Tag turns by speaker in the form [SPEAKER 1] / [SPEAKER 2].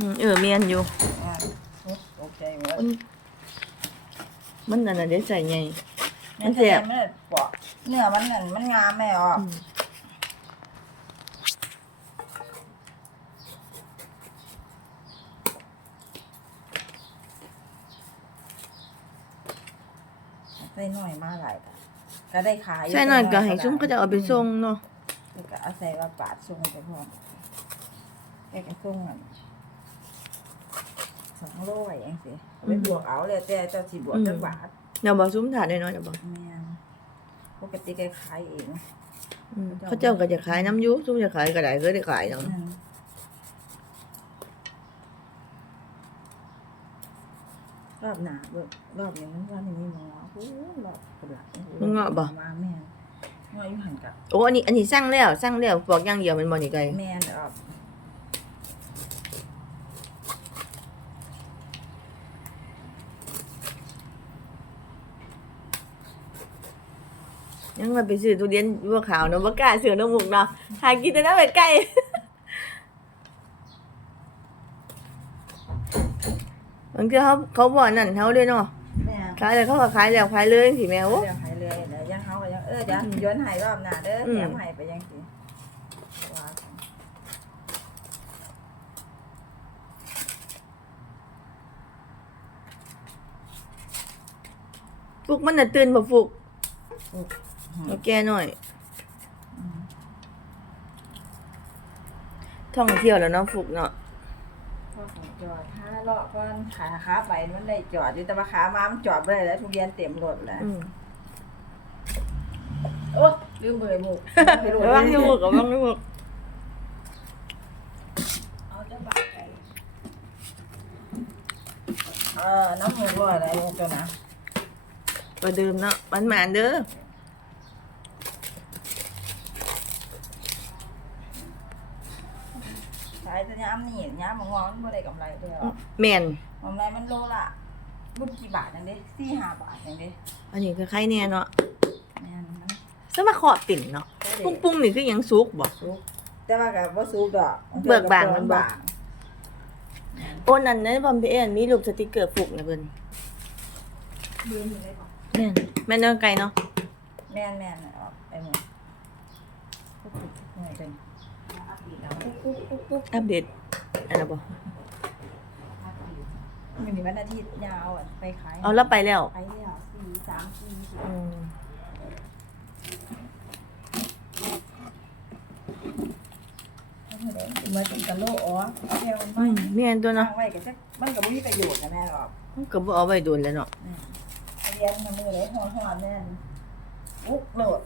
[SPEAKER 1] อืมเออเมียนอยู่
[SPEAKER 2] อ่าโอ้ตกใจหมด
[SPEAKER 1] มัน มันนั่นน่ะเดี๋ยวใส่ไง มั
[SPEAKER 2] มันน
[SPEAKER 1] แซ่
[SPEAKER 2] แซ่
[SPEAKER 1] บ
[SPEAKER 2] บมันเปาะเนื้อมันนั่นมันงามแม่ออก
[SPEAKER 1] อืม
[SPEAKER 2] ใส่หน่อยมาหลายก็ก็ได้ขายยู่
[SPEAKER 1] ใช่หน่อยก็ให้
[SPEAKER 2] ตลด
[SPEAKER 1] ซุ้มเขาจะเอาไปส่งเนาะ
[SPEAKER 2] แล้วก็เอาใส่ว่าปาดส่งไปพร้อมแกก็ส่งอะสอง ร้อยเองสิเอาไปบวกเอาเลยแต่เจ้าสิบวกจักบาท
[SPEAKER 1] เดี๋ยวบอกซุ้มถาดได้เนาะเดี๋ยวบอก
[SPEAKER 2] แม่นปกติแกขายเอง
[SPEAKER 1] อืมเขาเจ้าก็จะขายน้ำอยุซุ้มจะขายก็ได้ก็ได้ขายเนาะ
[SPEAKER 2] อืมรอบหนาเบิกรอบนี้มันรอบนี้มีหมอโอ้รอบกระหลักมาแม่นงออยู่หันกับ
[SPEAKER 1] โอ้อันนี้อันนี้สั่งแล้วสั่งแล้วบอกอย่างเดียวมันบ่นี่ไกล
[SPEAKER 2] แม่นรอบ
[SPEAKER 1] ยังมาไปซื้อทุเรียนบัวขาวเนาะบ่กล้าซื้อน้ำหมุกเนาะหากินแต่น้ำเป็ดไก่บางทีเขาเขาบอกนั่นเขาเลยเนาะ
[SPEAKER 2] แม่
[SPEAKER 1] ขายแล้วเขาก็ขายแล้วขายเลยสิแม่โอ้
[SPEAKER 2] เดี๋ยวหายเลยเดี๋ยวยังเขาก็ยังเออเดี๋ยวย้อนหายรอบหน้าเด้อ
[SPEAKER 1] อืม
[SPEAKER 2] แถมหายไปยังสิว่ากัน
[SPEAKER 1] ฟุกมันน่ะตื่นบ่ฟุก
[SPEAKER 2] อืม
[SPEAKER 1] เอาแกหน่อย
[SPEAKER 2] อืม
[SPEAKER 1] ท่องเที่ยวแล้วเนาะฟุกเนาะ
[SPEAKER 2] พ่อของจอดห้ารอบก่อนขาขาไปมันได้จอดอยู่แต่ว่าขามามันจอดไม่ได้แล้วทุเรียนเต็มรถแล้ว
[SPEAKER 1] อืม
[SPEAKER 2] โอ้ลืมเบอร์หมูกไปโหลด
[SPEAKER 1] ระวังอยู่มุกระวังอยู่มุก
[SPEAKER 2] เอาจะบาดใจเออน้ำหมูลอยอะไรลูกเจ้านะ
[SPEAKER 1] ประเดิมเนาะมันหมานเด้อ
[SPEAKER 2] ใช้ แต่ย้ำนี่ย้ำมันงอมันไม่ได้กำไรเลยหรอก
[SPEAKER 1] แม่น
[SPEAKER 2] กำไรมันโลละบุญกี่บาทอย่างเด้สี่ห้าบาทอย่างเด้
[SPEAKER 1] อันนี้ก็ใครแน่เนาะ
[SPEAKER 2] แม่นมัน
[SPEAKER 1] สมาขอปิ่นเนาะ
[SPEAKER 2] ก็
[SPEAKER 1] ปุ้ง
[SPEAKER 2] เด็
[SPEAKER 1] ปุ้งนี่คือหยังสุกบ่
[SPEAKER 2] สุกแต่ว่ากับว่าสุกดอก
[SPEAKER 1] เบิกบานมันบ่
[SPEAKER 2] บาง
[SPEAKER 1] โอ้นั่นในบอมเบเอ็นมีรูปสติกเกอร์ฟุกนะเพิ่น
[SPEAKER 2] เบื่ออยู่เลยบ่
[SPEAKER 1] แม่นแม่นเนาะไก่เนาะ
[SPEAKER 2] แม่นแม่นน่ะออกไอ้หมูปุ๊บปุ๊บหน่อยเป็นปุ๊บปุ๊บปุ๊บ
[SPEAKER 1] อัปเดตอันนั้นบ่
[SPEAKER 2] มันมีวันอาทิตย์ยาวอะไปขาย
[SPEAKER 1] เอาแล้วไปแล้ว
[SPEAKER 2] ไปแล้วสี่สามสี่สิบ
[SPEAKER 1] อืม
[SPEAKER 2] มาถึงกะโลอ๋อแค่มัน
[SPEAKER 1] อืมแม่นตัว
[SPEAKER 2] ตั้
[SPEAKER 1] เนาะ
[SPEAKER 2] งไว้ก็จะมันก็บ่มีประโยชน์นะแม่หรอก
[SPEAKER 1] มันก็บ่เอาไว้โดนแล้วเนาะ
[SPEAKER 2] เรียนมามือเลยหอนหอนแน่นอุ๊กโหลด